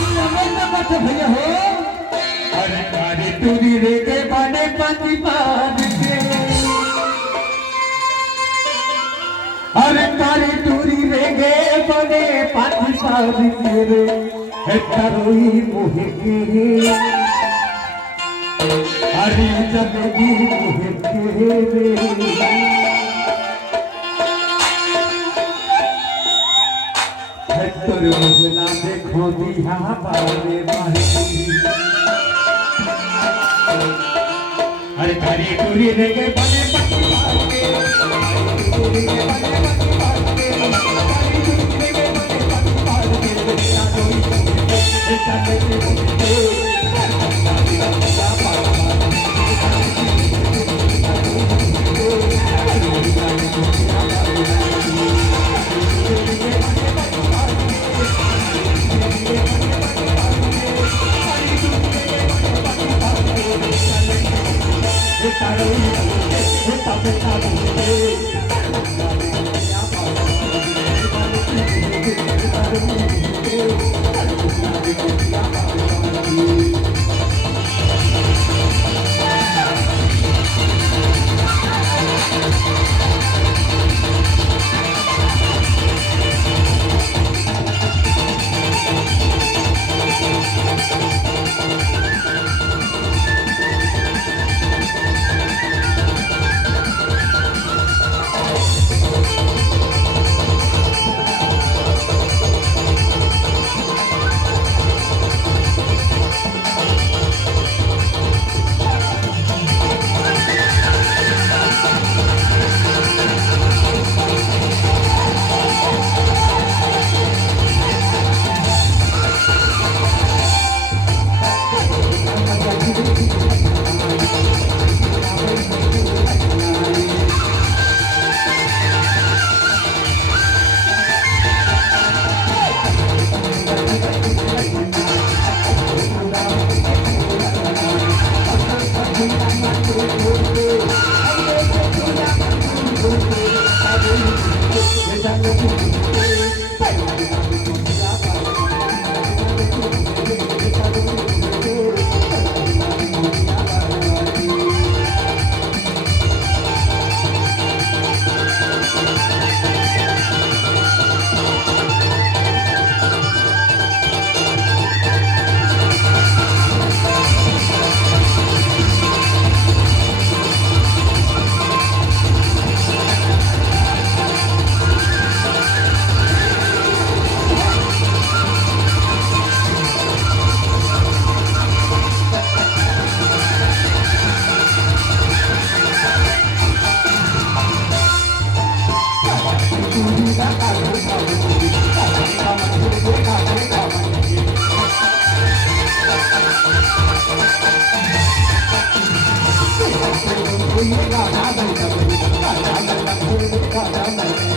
भैया हो अरे कारी टूरी रे के बने पति पाद के अरे कारी टूरी रे के बने पति पाद के रे करोई मोहे के अरे जगदी मोहे के रे तोर मुगला देखो दिया बारे माही अरे तारी टूरी रे के बने पति पाद के टूरी के बने पति पाद के तारी टूरी रे के बने पति पाद के Come on.